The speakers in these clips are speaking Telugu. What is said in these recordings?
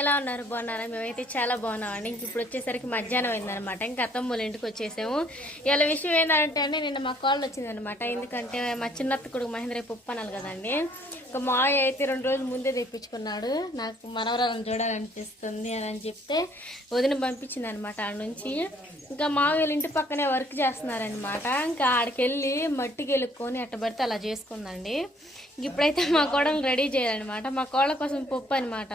ఎలా ఉన్నారు? బాగున్నారా? మేమైతే చాలా బాగున్నామండి. ఇంక ఇప్పుడు వచ్చేసరికి మధ్యాహ్నం అయిందనమాట ఇంకా అత్తమ్మల ఇంటికి వచ్చేసాము. ఇలా విషయం ఏంటంటే అండి నిన్న మా కాళ్ళు వచ్చిందనమాట ఎందుకంటే మా చిన్నత్త కొడుకు మహేంద్ర పప్పు అనాలి కదండి. ఇంకా మావయ్య అయితే రెండు రోజుల ముందే తెప్పించుకున్నాడు. నాకు మనవరాలను చూడాలనిపిస్తుంది అని అని చెప్తే వదిన పంపించింది అనమాట ఆడ నుంచి. ఇంకా మావయ్యలు ఇంటి పక్కనే వర్క్ చేస్తున్నారనమాట ఇంకా ఆడికెళ్ళి మట్టి గెలుక్కొని అట్ట పడితే అలా చేసుకుందండి. ఇంక ఇప్పుడైతే మా కోడలు రెడీ చేయాలన్నమాట. మా కోళ్ళ కోసం పప్పు అనమాట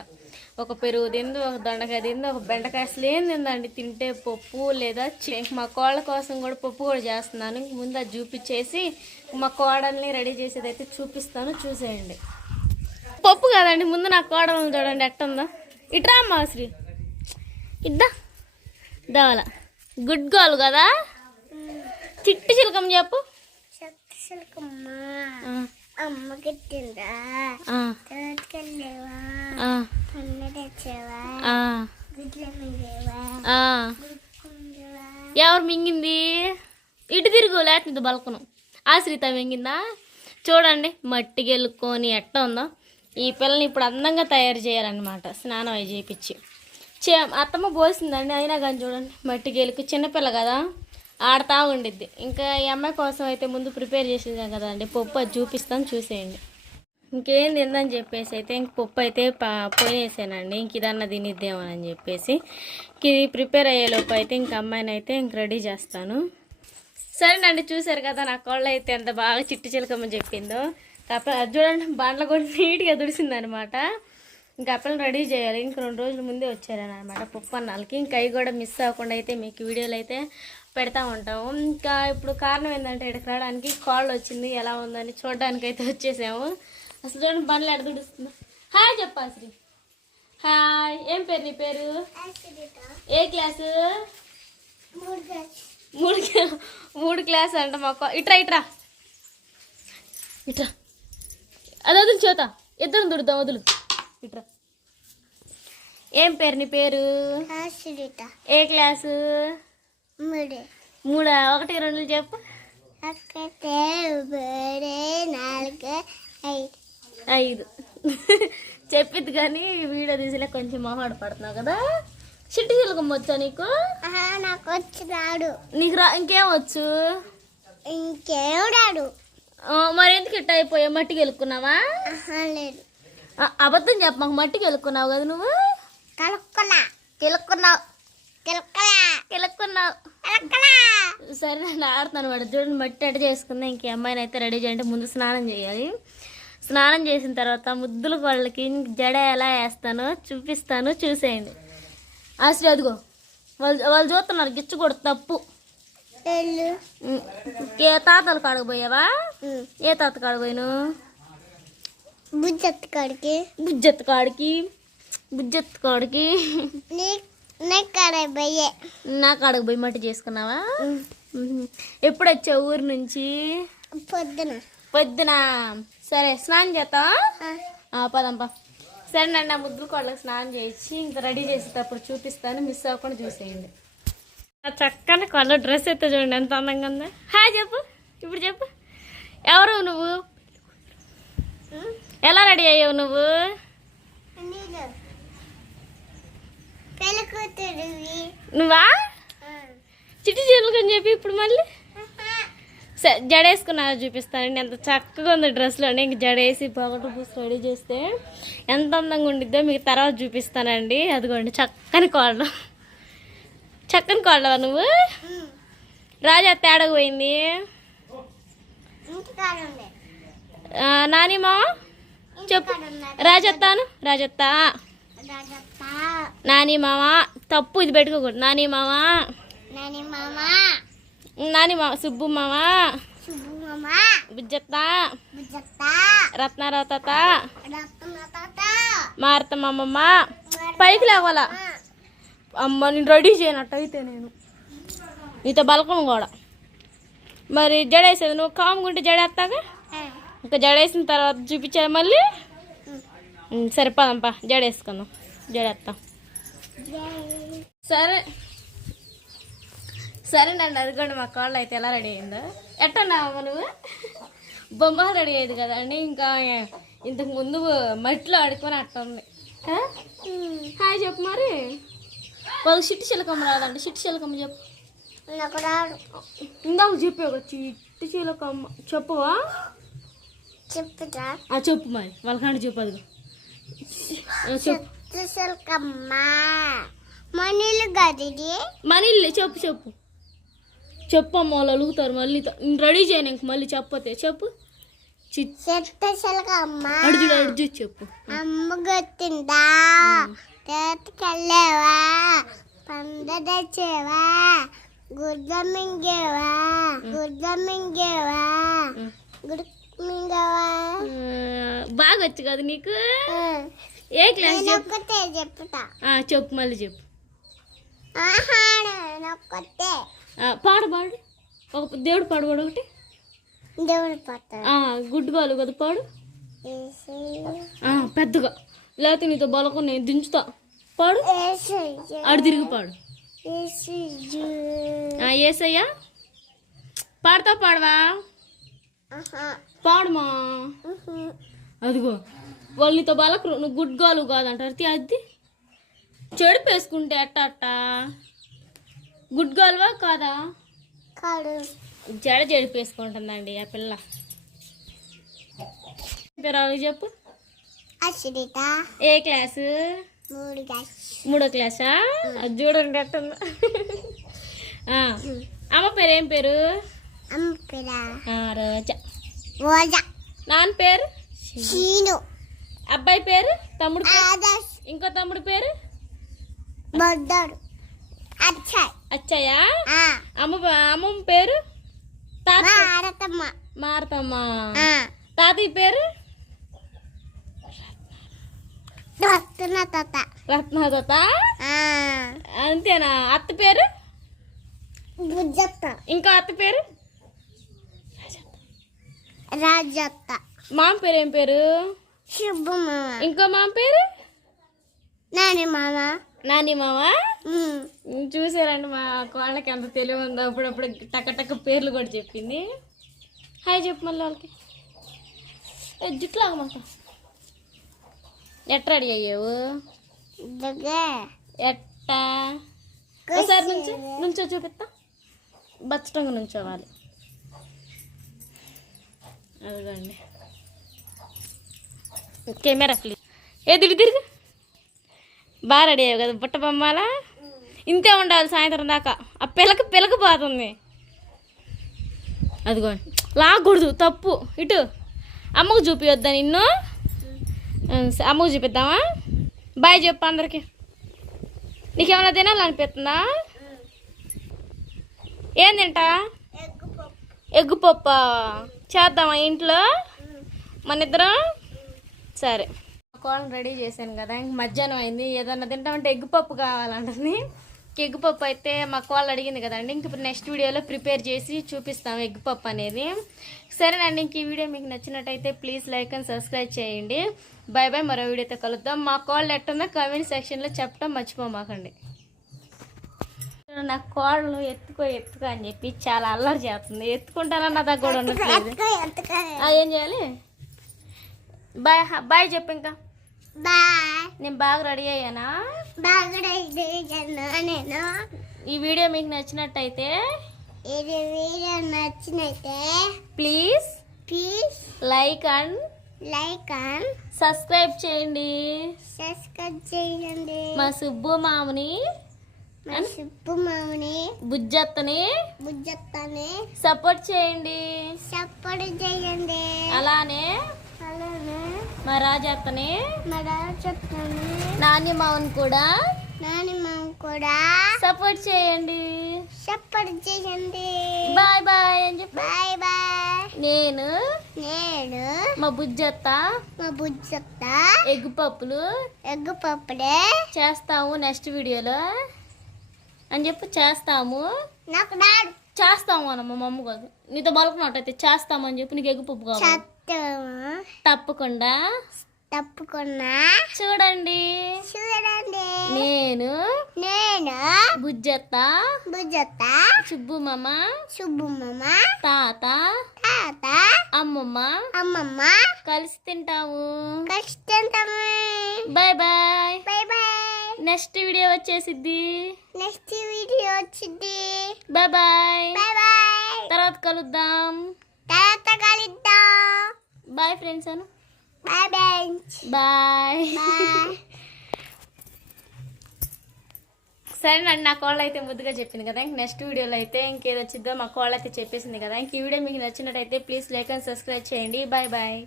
ఒక పెరుగు తింది ఒక దొండకాయ తింది ఒక బెండకాయ అసలు ఏం తిందండి? తింటే పప్పు లేదా చి- మా కోళ్ళ కోసం కూడా పప్పు కూడా చేస్తున్నాను. ముందు అది చూపించేసి మా కోడల్ని రెడీ చేసేది అయితే చూపిస్తాను చూసేయండి. పప్పు కదండి ముందు నా కోడలను చూడండి ఎట్టుందో. ఇట్రా అమ్మా శ్రీ ఇద్దా దావల గుడ్ గోల్ కదా? చిట్టి చిలకం చెప్పు. అమ్మ ఎవరు మింగింది? ఇటు తిరుగు లేకపోతే బలకను. ఆశ్రిత మింగిందా? చూడండి మట్టి గెలుక్కొని ఎట్ట ఉందో. ఈ పిల్లని ఇప్పుడు అందంగా తయారు చేయాలన్నమాట స్నానం అవి చేపించి. చే అత్తమ్మ పోసిందండి అయినా కానీ చూడండి మట్టి గెలుకు చిన్నపిల్ల కదా ఆడుతూ ఉండిద్ది. ఇంకా ఈ అమ్మాయి కోసం అయితే ముందు ప్రిపేర్ చేసేదాం కదండి పప్పు అది చూపిస్తాను చూసేయండి. ఇంకేం తిందని చెప్పేసి అయితే ఇంక పప్పు అయితే పా పోయేసానండి. ఇంక ఇదన్నా తినిద్దామని చెప్పేసి. ఇంక ఇది ప్రిపేర్ అయ్యేలోపు అయితే ఇంక అమ్మాయిని అయితే ఇంక రెడీ చేస్తాను. సరేనండి చూసారు కదా నా కోళ్ళు అయితే ఎంత బాగా చిట్టి చిలకమ్మని చెప్పిందో. కప్పలు అది చూడండి బండ్ల కూడా నీట్గా దుడిసిందనమాట. ఇంకా అప్పని రెడీ చేయాలి. ఇంక రెండు రోజుల ముందే వచ్చారనమాట పప్పు అన్నాలకి. ఇంకా అవి కూడా మిస్ అవ్వకుండా అయితే మీకు వీడియోలు అయితే పెడతా ఉంటాము ఇంకా ఇప్పుడు కారణం ఏంటంటే ఇక్కడికి రావడానికి కాల్ వచ్చింది. ఎలా ఉందని చూడడానికి అయితే వచ్చేసాము. అసలు చూడండి బండ్లు ఎడ దుడుస్తుంది హాయ్ చెప్పాలి శ్రీ హాయ్ ఏం పేరు నీ పేరు? ఏ క్లాసు? మూడు మూడు క్లా- మూడు క్లాస్ అంట మాకు. ఇట్రా ఇట్రా ఇట్రా అది వదులు చేత ఇద్దరు దుడుదాం వదులు. ఇట్రా ఏం పేరు నీ పేరు? ఏ క్లాసు? మూడు. ఒకటి రెండు చెప్పు. ఒకటే నాలుగు ఐదు. ఐదు. చెప్పిద్ది కానీ వీడియో తీసిలే కొంచెం మొహాడు పడుతున్నావు కదా? చిట్టి చిలకమ్మ వచ్చా నీకు? నాకు వచ్చినాడు నీకు రా ఇంకేం వచ్చు? ఇంకేడాడు మరి ఎందుకు ఇట్ట అయిపోయావు? మట్టికి వెళ్ళుకున్నావా లేదు. అబద్ధం చెప్ప మాకు మట్టికి వెళ్ళుకున్నావు కదా నువ్వు? కలుక్కున్నా కిలుక్కున్నావు సరే నేను ఆడుతున్నాను వాడు. చూడండి మట్టి అడ్డ చేసుకుందా. ఇంక అమ్మాయిని అయితే రెడీ చేయండి. ముందు స్నానం చేయాలి. స్నానం చేసిన తర్వాత ముద్దుల వాళ్ళకి జడ ఎలా వేస్తానో చూపిస్తాను చూసేయండి. ఆశ్రీ అదిగో. వాళ్ళు వాళ్ళు చూస్తున్నారు గిచ్చకూడదు తప్పు. వెళ్ళు ఉమ్, ఏ తాతలు కాడకపోయావా ఏ తాత కాడపోయాను బుజ్జత్ కాడికి. బుజ్జత్ కాడికి. బుజ్జత్ కాడికి. నీ కాడ కాడకు పోయి. మట్టి చేసుకున్నావా. ఎప్పుడు వచ్చావు ఊరు నుంచి? పొద్దున. పొద్దున? సరే స్నానం చేస్తా ఆ, పదంపా సరే నన్ను నా ముద్దుల కోళ్ళకి స్నానం చేసి ఇంకా రెడీ చేసేటప్పుడు చూపిస్తాను మిస్ అవ్వకుండా చూసేయండి. చక్కని కొల్ల డ్రెస్ అయితే చూడండి ఎంత అందంగా ఉందా. హాయ్ చెప్పు. ఇప్పుడు చెప్పు. ఎవరు నువ్వు? ఎలా రెడీ అయ్యావు నువ్వు? నువ్వా. చిట్టి చీరలు అని చెప్పి ఇప్పుడు మళ్ళీ? సరే జడేసుకున్నా చూపిస్తానండి. ఎంత చక్కగా ఉంది డ్రెస్లో ఇంక జడేసి పొగటు పూసి రెడీ చేస్తే ఎంత అందంగా ఉండిద్దో మీకు తర్వాత చూపిస్తానండి. అదిగోండి చక్కని కోళ్ళ చక్కని కోళ్ళవా నువ్వు. రాజా తేడాకు పోయింది. ఇంటికాడ ఉండే ఆ, నాని మా చెప్పు. రాజత్తాను? రాజత్తా. నాని మామ తప్పు ఇది పెట్టుకోకూడదు. నాని మామ నాని మామ నాని మామ. సుబ్బు మామ. బుజ్జత్తా. రత్నారావు తాత రత్న తాత మారత మామమ్మ. పైకి లేవాలా? అమ్మ నేను రెడీ చేయనట్టు అయితే నేను. నీతో బలకం కూడా. మరి జడేసేది నువ్వు కాముకుంటే జడేస్తాగా ఆ. ఇంకా జడేసిన తర్వాత చూపించాలి మళ్ళీ? సరే పదంపా. జడేసుకుందాం. జడేస్తాం. సరే. సరేనండి అదిగోండి మా కాళ్ళు అయితే ఎలా రెడీ అయిందో ఎట్టన్నావా నువ్వు? బొమ్మ రెడీ అయ్యేది కదండి ఇంకా ఇంతకు ముందు మట్టిలో ఆడుకొని అట్ట ఉంది ఆ? హాయ్ చెప్పు మరి. వాళ్ళకి చిట్టి చిలకమ్మ రాదండి చిట్టి చిలకమ్మ చెప్పు. నాకు ఇందాక చెప్పావు చిట్టి చిలకమ్మ. చెప్పువా? చెప్పుతా ఆ చెప్పు మరి. వాళ్ళకంటే చెప్పు అదిగో. ఆ, చెప్పు. చెట్టుసలకమ్మ మనీలు గదిది మనీ చెప్పు చెప్పు. చెప్పు అమ్మ వాళ్ళు అలుగుతారు మళ్ళీ రెడీ చేయను ఇంక మళ్ళీ చెప్పతే. చెప్పు. చెప్పు. అమ్మ గుర్తుందా? పంద తెచ్చేవా? గుడ్డ మింగేవా? గుడ్డ మింగేవా? ఉం. గుడ్డ మింగవా? ఆ, బాగా వచ్చు కదా నీకు? ఏ క్లాస్ నేను చెప్పు? మళ్ళీ చెప్పు. ఆహా ఆ, పాడు పాడు. ఒక దేవుడు పాడు పాడు ఒకటి. దేవుడు పోతాడు ఆ, గుడ్ గాలు కదా పాడు. పెద్దగా. లేకపోతే నీతో బలకు నేను దించుతా. పాడు. ఆడు తిరిగి పాడు. ఏసయ్యా. పాడతా పాడవా? పాడుమా? అదిగో. వాళ్ళు నీతో బలకు నువ్వు గుడ్ గాలు కాదంటారు. తి అది చెడిపేసుకుంటే అట్ట అట్ట? గుడ్ గాలువా కాదా? కాడు జడ జడిపేసుకుంటుందండి ఆ పిల్ల. పేరు చెప్పు. అశ్రిత ఏ క్లాసు? మూడు క్లాసా. అది చూడండి ఎట్టుందో ఆ, అమ్మ పేరు ఏం పేరు? రోజా. రోజా. నాన్న పేరు? శీను అబ్బాయి పేరు? తమ్ముడు ఆదర్శ్. ఇంకో తమ్ముడు పేరు? బొడ్డడు అచ్చాయ్ అచ్చయ్య? ఆ. అమ్మ అమ్మమ్మ పేరు? తాత? మారతమ్మ. తాతయ్య పేరు? దొస్తున్న తాత రత్నదత ఆ. అంతేనా? అత్త పేరు? బుజ్జత్త. ఇంకో అత్త పేరు? రాజత్త. మామ పేరు ఏం పేరు? శుభ మామ ఇంకో మామ పేరు? నాని మామ. నాని మామ. చూసారండి మా కోళ్ళకి ఎంత తెలివి ఉందో. అప్పుడప్పుడు టక్క టక్క పేర్లు కూడా చెప్పింది. హాయ్ చెప్పు మళ్ళీ వాళ్ళకి. ఏ, లాగమాక ఎట్ట రెడీ అయ్యావు? ఎట్టా? ఒకసారి నుంచో నుంచో చూపిస్తా. బచ్చటంగా నుంచోవాలి. అదిగోండి. కెమెరా ప్లీజ్ ఏ తిరిగి తిరిగి. బాగా రెడీ అయ్యావు కదా బుట్ట బొమ్మాల? ఇంతే ఉండాలి సాయంత్రం దాకా. ఆ పిలక పిలకపోతుంది. పోతుంది లాగకూడదు తప్పు. ఇటు అమ్మకు చూపించొద్దా నిన్ను? అమ్మకు చూపిద్దామా? బాయ్ చెప్పు అందరికి. నీకేమైనా తినాలనిపిస్తుందా? ఏం తింటా? ఎగ్గు పప్పు. చేద్దామా ఇంట్లో? మన ఇద్దరం? సరే. కోళ్ళని రెడీ చేశాను కదా. ఇంక మధ్యాహ్నం అయింది. ఏదన్నా తింటామంటే ఎగ్గు పప్పు కావాలంటుంది. ఎగ్గు పప్పు అయితే మా కోళ్ళు అడిగింది కదండి. ఇంక ఇప్పుడు నెక్స్ట్ వీడియోలో ప్రిపేర్ చేసి చూపిస్తాం ఎగ్ పప్పు అనేది. సరేనండి ఇంక ఈ వీడియో మీకు నచ్చినట్టయితే ప్లీజ్ లైక్ అండ్ సబ్స్క్రైబ్ చేయండి. బాయ్ బాయ్ మరో వీడియోతో కలుద్దాం. మా కోళ్ళు ఎట్టుందో కామెంట్ సెక్షన్లో చెప్పడం మర్చిపోమాకండి. నా కోళ్ళు ఎత్తుకో ఎత్తుకో అని చెప్పి చాలా అల్లరి చేస్తుంది. ఎత్తుకుంటానన్న దగ్గర కూడా ఉండట్లేదు. ఏం చేయాలి? బాయ్ బాయ్ చెప్పు ఇంకా. నేను బాగా రెడీ అయ్యానా? బాగా చేశాను నేను. ఈ వీడియో మీకు నచ్చినట్టయితే ఇది video నచ్చినైతే please please like and like and subscribe చేయండి. సబ్స్క్రైబ్ చేయండి. మా సుబ్బు మామని మా సుప్పు మామని బుజ్జత్తని బుజ్జత్తని సపోర్ట్ చేయండి. సపోర్ట్ చేయండి. అలానే మా రాజత్తని మా రాజత్తని నాని మామని కూడా. నాని మామ కూడా. సపోర్ట్ చేయండి. సపోర్ట్ చేయండి. బాయ్ బాయ్ అని చెప్పి. Bye bye. నేను. నేను. మా బుజ్జత్త. మా బుజ్జత్త. ఎగ్ పప్పులు. ఎగ్గు పప్పుడే చేస్తాము నెక్స్ట్ వీడియోలో. అని చెప్పి చేస్తాము. నాకు చేస్తాము అన్న మా మమ్మ కాదు నీతో బలకున్నట్టయితే చేస్తాము అని చెప్పి నీకు ఎగ్గు పప్పు కావాలి. తప్పకుండా. తప్పకుండా. చూడండి. చూడండి. నేను నేను బుజ్జత్త. బుజ్జత్త. సుబ్బు మామ సుబ్బమ్మ తాత. తాత. అమ్మమ్మ. అమ్మమ్మ. కలిసి తింటాము. కష్టంతమే bye bye. Bye bye next video వచ్చేసిద్ది. Next video వచ్చింది బాయ్ బాయ్. బై బై తర్వాత కలుద్దాం. తర్వాత కలుద్దాం. బాయ్ ఫ్రెండ్స్ అను బై బెంచ్ బాయ్ బాయ్ సరేనండి నా కోళ్ళ అయితే ముద్దుగా చెప్పింది కదా. ఇంక నెక్స్ట్ వీడియోలో అయితే ఇంకేది వచ్చిద్దో మా కోళ్ళ అయితే చెప్పేసింది కదా. ఇంక ఈ వీడియో మీకు నచ్చినట్టయితే ప్లీజ్ లైక్ అండ్ సబ్స్క్రైబ్ చేయండి. Bye bye